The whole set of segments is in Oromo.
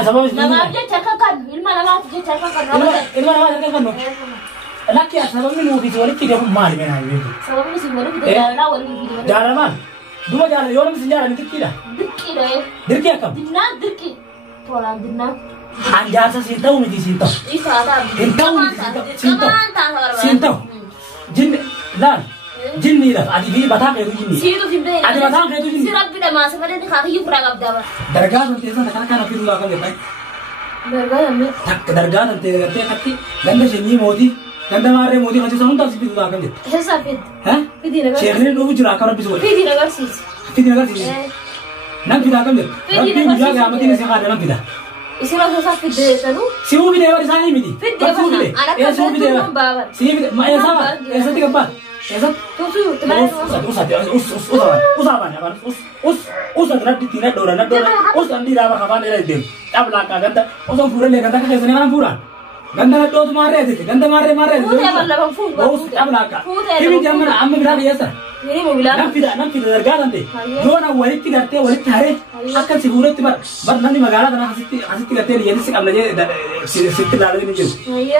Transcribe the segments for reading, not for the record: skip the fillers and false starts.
sabab is nama aja cakap kan ilmu nama aja cakap kan ilmu nama cakap kan laki sabab ni nubi jual kita mari mana ini sabab ni semua kita jalan awal video jalan mana dua jalan orang mesti jalan kita tidak dirki apa dirki Tualang dinna anjar sa sintaw miti sintaw isa ada sintaw jin dan jin ni dah adi bi bata ke jin ni situ simbe adi bata ke jin ni sirap bida masa pada ni kaki yuk ragab dawa darga nanti sa kan apiru akan lepai darga yamme tak darga nanti kati ganda jenni modi ganda mare modi haji sa hunta sipiru akan let hesa fit ha fidi nagar shehne logu jura kan bisu fidi nagar sis nan pida kan let rabbi muja ga amati ni sa nan pida isira sa fidi tanu siu bi dewa isani midi fidi anak kan siu bi dewa siu bi ma esa esa tiga pa esa tusu teman usa banya kan us adra tina dora us andi rawa kapan ele dem abla ka ganda us pura le ganda ka kesene kan pura ganda do tumare ade ganda mare fude balla bang fu us abla ka kimi jamana amma bila yesa ini mau bilang nam pida darga nante do na wali tigarte wali thare akan sigurat bar nani magala dana hasiti garte ni yesi amna je sitti lalo ni je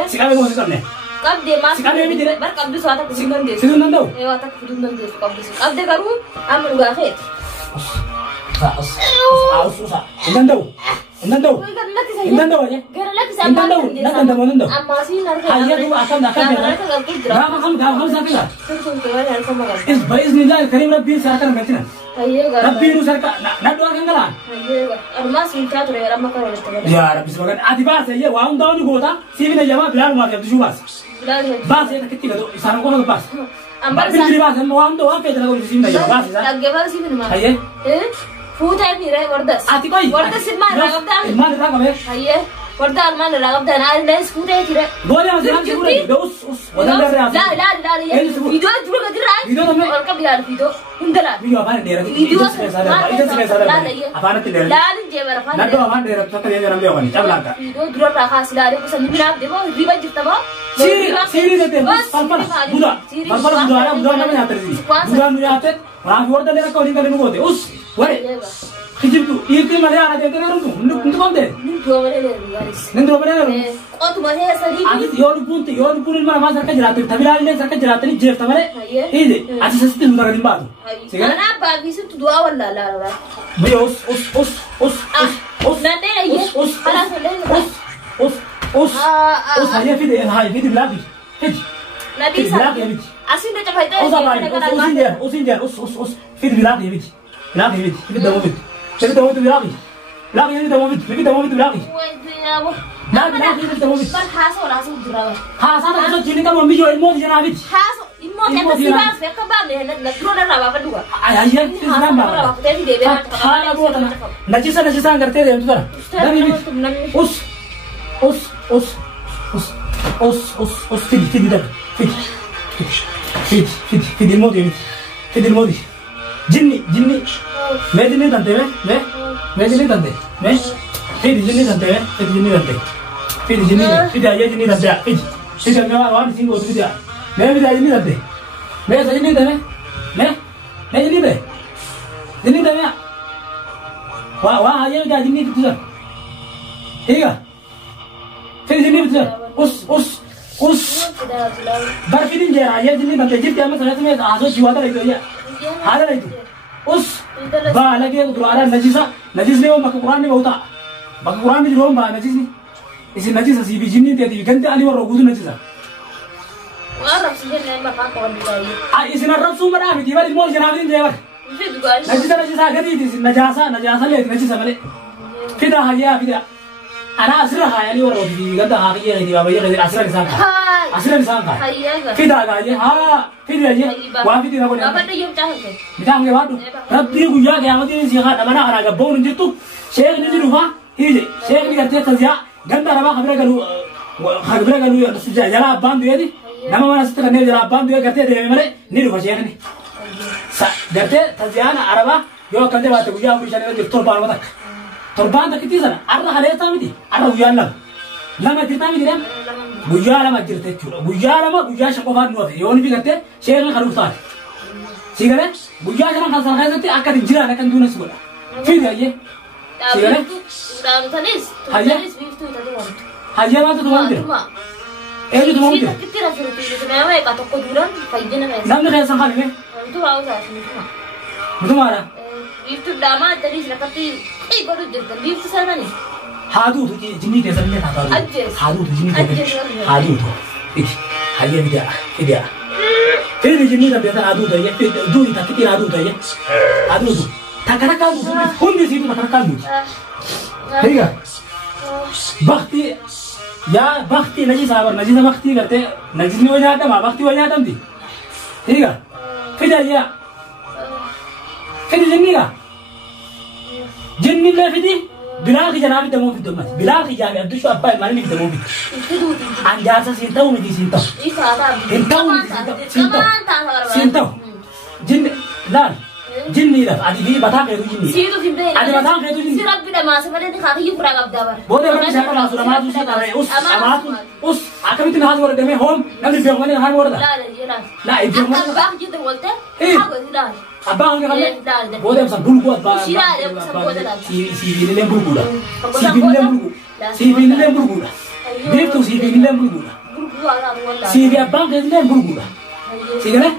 sikale mo sikale कब दे मास बर कब दे स्वाता sidun dau ए वाता sidun दे कब दे करू हम लुगा खेत indan dau aja gerla ki indan dau amma si nar aja tu akan gam sampai lah तुम केवल हर को मगर is biiznillah karim rabbi sarkar metina aiyega rabbi nu sarkar na do kan gala aiyega arma sinta to era makar wala ya rabbi sebagai adibas ya wa unda ni gota sibina jama bilal ma ya shubas bas ya kitti gado isana ko no bas ambar sa bas no ando wa pedra ko sibina ya bas ya lagge bal sibina ma aye futa ni re wardas ati koi wardas ma ragabda man ragabe aye warda alman ragabda na les futa tire dole ma siram sigura us wadan dar ya la video juro gadira video to me और कब यार videoundala video apaan dera video apaan dera la ni je bara fa na do apaan dera to kaya jara meo kan chablaka video duro rakha silare ko sami na debo riba jitta ba siri dete buda na me aate buda nu aate wa worda dera ko ni kale nu bote us ware Kijibtu, itu mana ada dete na rundu ndu bonde ndu wale le yaris ndu wale le o tu mane sari adi yoru punil ma sarka jirate tabilal ne sarka jirate ni jef tamare ide adi sasti ndu daga dimbadu ana ba bisu tu dua wala la la me us na de ye ala us haya fide labi na di sa asin de chapai usinja fide labi fide dawo Jadi tahu itu lagi ini tahu itu lagi. Tahu itu. Kan haso langsung juragan. Haso itu jadi kan mau bijo ilmu di sana bit. Haso ilmu yang sibas ya ke bang ya nak dulu dah apa dua. Ayah itu nama. Tapi debe. Hala buat mana? Najisa ngerti deh itu sana. Dari bit. Us fidi dah. Fidi ilmu di. Jinni. मैं जिन्हें दंते मैं जिन्हें दंते मैं फिर जिन्हें दंते फिर आइए जिन्हें दंते फिर मैं वहाँ सिंह होती थी मैं भी जिन्हें दंते मैं जिन्हें दंते मैं जिन्हें दंते वहाँ आइए जिन्हें दंते ठीक है फिर जिन्हें दंते उस बर्फी दिन जा रहा है जिन्हें दंते जितने में समझते में आजो जीवा था नहीं तो ये हाल नहीं तो उस बालके द्वारा नजिस ने वो मकुरान में होता मकुरान में जो बा नजिस ने इसे नजिस सी भी जिन्नी तेरी गंदे आली और रोगुद नजिस वाह रब से ने मका कौन दिलाई आ इसे न रब सुमरा भी दीवार मोल जनाब दिन जेवर नजिस गदी थी नजासा ले नजिस मले फिदा हाया फिदा ana asra ha yani waro di ganda ha iya di baba ya asra lisan ka fida ga je ha fida je wa fida na ko ne apa de yum tahe bidang ge wadu rabbi gu ya ga amati si ha da mana ara ga bonu jitu sheikh ni jiru ha hije sheikh ni garte taziya ganda raba khabra galu ya suja jala bandu yadi nama mana sitra ne jala bandu ya garte de mare ni ru sheikh ni sa garte taziya na araba yo kande baate gu ya mu shane de tor bar mata Torban tak itu sana, arah haleta miti, arah hujan lama cerita miti kan, hujan lama cerita cura, hujan sekolah nuat, yon bi kate, saya kan harus tahu, sih kan, hujan sama kasar kasar tu akan dijiran akan dunia sekolah, fir aja, Sigale? Tanis. Hayya? Tanis biftu itu tuh. Hayya baatu tumaamte. Eeyu tumaamte. Kita suruh itu memang ya kata kuduran faida namanya. Namni keessa khalime. Itu awal saya semua. Mutumara. Biftu dama tadi seperti baru jadi biftu sana nih. Hadu tu jinni keessa ni hadu. Hadu tu jinni keessa. Hadu tu. Iti. Hayya video. फिर जिन्नी का बेहतर आदू दे फिर दूरी तक कितनी आदू दे आदू तो थकरा का दूसरी कौन दी सी तो थकरा का दूसरी ठीक है बख्ती या बख्ती नजी साहब नजी से बख्ती करते नजी में हो जाता माँ बख्ती हो जाता थी ठीक है फिर जाइए फिर जिन्नी ले फिर बिलाल की जनाबी दमो फिर दमो बिलाल की जाने अब्दुल शाह पाए मारने की दमो फिर अंजाज़ से सीता हूँ मैं सीता सीता जिन लाल जिन नहीं रहा आदि भी बता के जिन नहीं आदि बता के जिन सिर्फ बिना माँ से मैंने दिखा कि ये पूरा कब दावर वो देखो मैं शायद मासूर अमात उसी का है उस आकर भी हाथ वर्ड में होम नबी बेगमने हाथ वर्ड ला एक बेगमने अब बाप जी तो बोलते हैं हाँ बोल दिला अब बाप ने कहा वो देखो सब बुल को अब सीवी ने बुल को बिल्कुल तो सीवी ने बुल को सीवी अब बाप ने बुल को ठीक है ना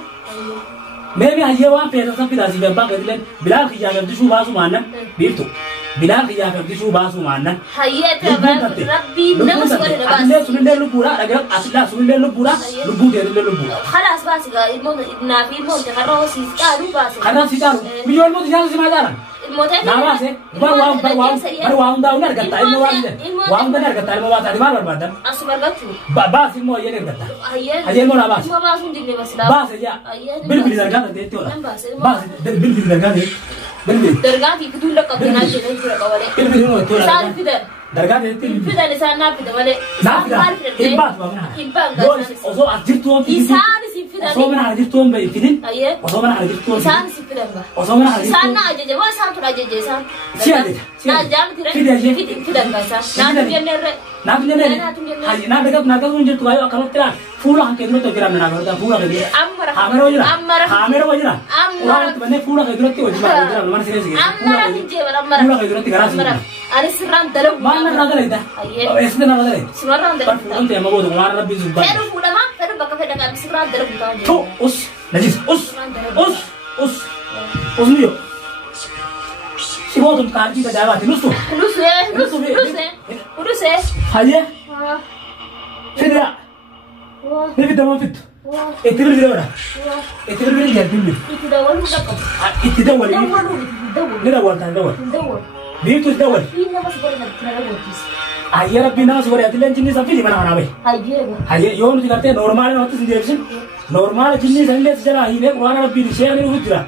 मैं भी हाजिर वहाँ पे ऐसा फिर आज़ी बेबा कर दिले बिलाल की जाकर दिशु बासु मानना बिल्कुल बिलाल की जाकर दिशु बासु मानना हाइये तेरा रब्बी नमस करे ना बास सुनिले लो पूरा अगर असला सुनिले लो पूरा लुबू दे लो पूरा खलास बास का इल्मों इतना भी इल्मों ते करो सीता रू बास खला सीता रू मियोल मो जान से माजारा इल्मों ते नावा से बर वाम दाउ नर करता इल्मों वाम नर करता इल्मों बात अधिमार बर्बाद असबर गच्छु बास इल्मों ये नर करता हाजिर मो ना बास बास उन्दिले बस बास या बिल्कुल दरगाह देते हो बास बिल्कुल दरगाह दे बिल्कुल दरगाह की कुछ लोग कभी ना चले पूरा कवले बिल्कुल हो तो साल फिदर दरगाह देते फिदर ने साल ना फिदर वाले ना फिदर बात बाबना ओसो अजिर तो इसान सी फिदर ओसो मना अजिर तो बे फिदिन आये ओसो मना अजिर तो इसान सी फिदर बा ओसो मना अजिर सान ना आजे वो सान थोड़ा जे सान सिया दे ना जान फिदर बा सा ना तुझे ने ना हाय ना देखो मुझे तो आयो कल तेरा फूला के तो गिरा ना करता फूला के हामेरो वजरा उड़ा तो बने फूला के तो वजरा मन से फूला के घरा से अरे सिरान दरब मान ना लेता ऐसे ना ले सिरान दरब पर तो मगो हमारा रब्बी जुबान तेरे फूला मां तेरे बका फेदा का सिरान दरब तो उस नजीस उस लियो सिगो तुम कारजी का जावा थी नुसो हाये फिर ये भी दमा फिट इतने भी दवा इतने भी नहीं जाती भी इतने दवा भी तो दवा आये रब्बी ना सुबह आती लेकिन जिन्नी सब चीज़ बना भाई आये यों नहीं करते नॉर्मल में होती सिंजेक्शन नॉर्मल जिन्नी संडे से चला ही ने कुरान रब्बी शेयर नहीं हुआ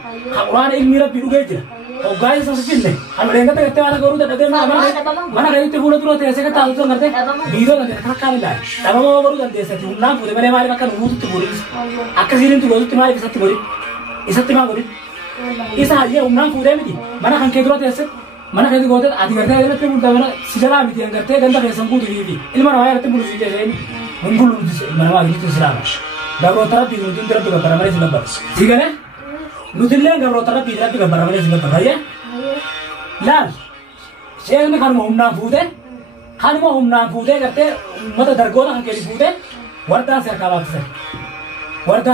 कुरान एक मेरा पीड़ू गए थे और गाय सब चीज़ ने हम रहेंगे तो कहते वाला करूँ तो कहते मना कहीं तो पूरा तुरंत ऐसे करता हूँ तो करते वीडियो करते खा नहीं लाए तब हम वो करूँ तो देश से ना पूरे मैंने हमारे मक्का नूत तो बोली आकर्षण तो बोली तुम्हारे किसान तो बोली इस हत्ते माँ बोली इस हाजिए उम्र पूरे में थी मना हम केंद्रों तो ऐसे मना कहीं तो आदि करते हैं तो बोलता है ना सिजला भी दिया करते गंदा पैसा को तो ये भी इल्म रहा है तो बोलूँ सीधे से हम बोलूँ मना आगे तो सिला गबरो तरफ भी नूतन तरफ भी कर हमारे सिला पर ठीक है ना नूतन ले गबरो तरफ भी तरफ भी कर हमारे सिला पर भाई लाल शेर में खान मोहम्मद फूटे करते मतलब दरगोरा हम केली फूटे वर्दा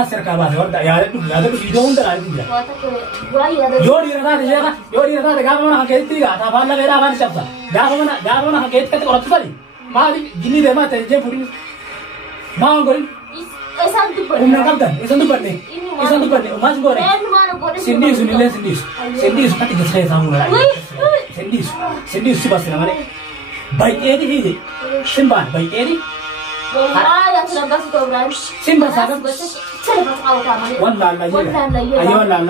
सरकाबाद वर्दा यार तो वीडियो उनका आ रही है योरी रहा था गाँव में हम केली था था बाल लगा रहा है सब सा गाँव में हम केली करते और अच्छा नहीं माँ जिन्नी दे माँ तेरे फूटी माँ करी ऐसा तो उम्र कब तक ऐसा तो पढ़ने माँ सुबह रहे सिंधी सुनीले सिंधी पति किसका ऐसा हुआ है सिंधी सुबह से हमारे भाई एरी ही सिंबान भाई एरी सिंबा सागर वन लाल ये आयो लाल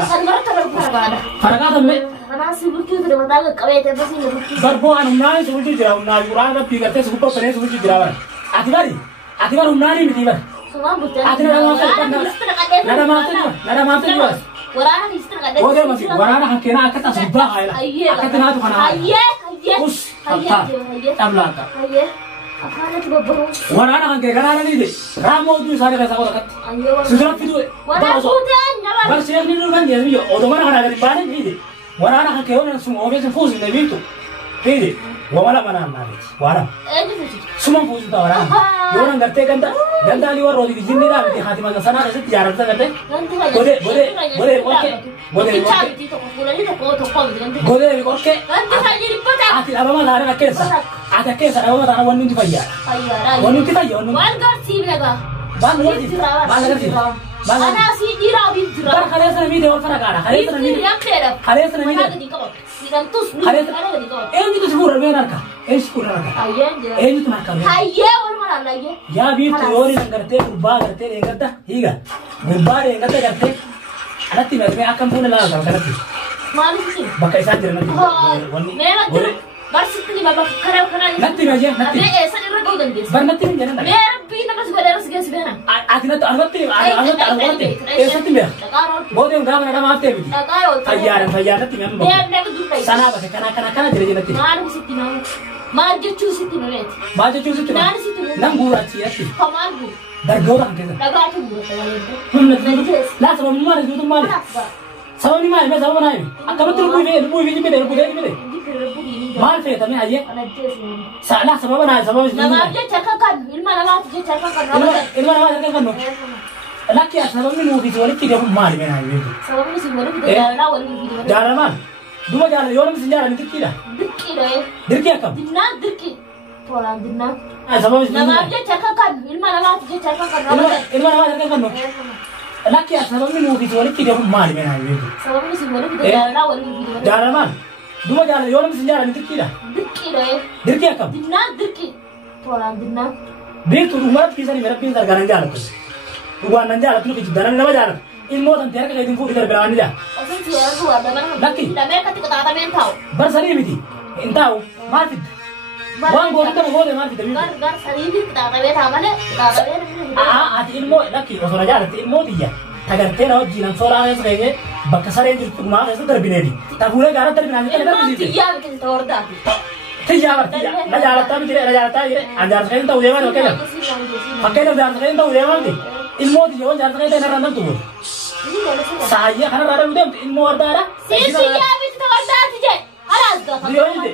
फरका तो मैं बरबो अनुना सुबह जरा उन्ना कुरान का पीगरते सुबह परे सुबह जरा आतिबार उन्ना नहीं मिली बस नada mati bos. Warana hakena akata subah ayla. Akata na tu kana. Us hatta tablata. Warana hakena kana ni de. Ramo tu sare ka sawo kat. Sudra fidu. Bar shekh ni kan de yo. Odomana kana de bane ni de. Warana hakena sum obe se fuzi ne bitu. Fidi, wala mana nabi. Wala. Semua puji tahu orang. Orang ngerti kan tak? Ganda liwar rodi di sini dah. Hati mana sana ada sejarah tak ada? Boleh. Oke. Hati apa mana ada kesa? Ada kesa apa mana ada wanita payah. Wanita payah. Warga sih mereka. Mana sih dirau di dirau. Bar kalian sana video orang cara. Kalian sana video. Kalian sana video. Itu sepuluh benar kah? Sepuluh benar kah? Itu macam mana? Orang lagi. Ya biar tu orang yang kerja berubah kerja yang kerja, iya. Berubah yang kerja kerja. Anak tim itu akan punya lah kalau kerja. Mana sih? Bakai saja nanti. Boleh. Barsik ni bapa kerja. Nanti aja, nanti. Saya ni kau ganti. Bar nanti ni jangan. Pina masuk pada rasa gas bena. Akhirnya tu anggap tim. Satu dia. Boleh enggak mana nama apa ini? Fajar nanti memang. Sana apa? Kana jadi nanti. Mana sih tina? Maju cuci tina let. Maju cuci tina. Mana sih tina? Nanggu aci aci. Pamagu. Dargorang kita. Dagat tu buat lagi. Lah sama mana itu mana? Sama ni mana? Sama mana ini? Kalau tu lebih ni. Mal fe tamai aje. Salah sama mana? Sama ni. Nama dia cakakan. Ilmu nama dia cakakan. Ilmu nama cakakan no. Laki asal ni nu video ni kita mal mana ini. Sama ni semua kita jalan awal video. Jalan mana? Dua jalan. Orang mesti jalan ni kita. Dirki apa? Dirki. Tualang dinna. Sama ni. Nama dia cakakan. Ilmu nama dia cakakan. Ilmu nama cakakan no. Laki asal ni nu video ni kita mal mana ini. Sama ni semua kita jalan awal video. Jalan mana? Dua jalan, orang mesti jalan ni kita. Dirki apa? Dirki. Tualang dinna. Betul, rumah kita ni mereka pintar garan jalan tu. Rumah nan jalan tu kita jalan nama jalan. Ilmu dan tiada kita info kita berani dah. Asal siapa tu ada mana? Laki. Tidak mereka tu kata mentau. Bersari miti. Entau, marfit. Wang bodoh kan bodoh marfit. Gar sari miti kita kata mentau mana? Kita kata mentau. Ati ilmu laki. Orang jalan ilmu dia. Agar tera jinan solar yang sebagai bakasar yang jadi rumah itu terbinedi. Tak boleh gara terbinedi. Iya betul terorda. Tidak. Nah jalan tapi tidak jalan tapi anjar sekali tahu dia mana oke lah. Pakai dah jalan sekali tahu dia mana ni. Ilmu di jalan sekali dah naran tu. Saya karena naran dia ilmu ada. Iya betul terorda saja. Aras dah. Dia ini.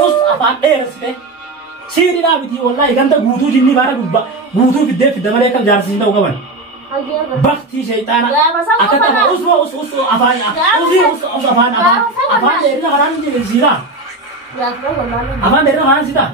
Us apa sih? Siri dah biti wallahi ganta gutu jinni bara gubba gutu fidde male kan jar sinda ugawan bakti shaytana akata us afan afan dari haran ji zira afan dari haran sida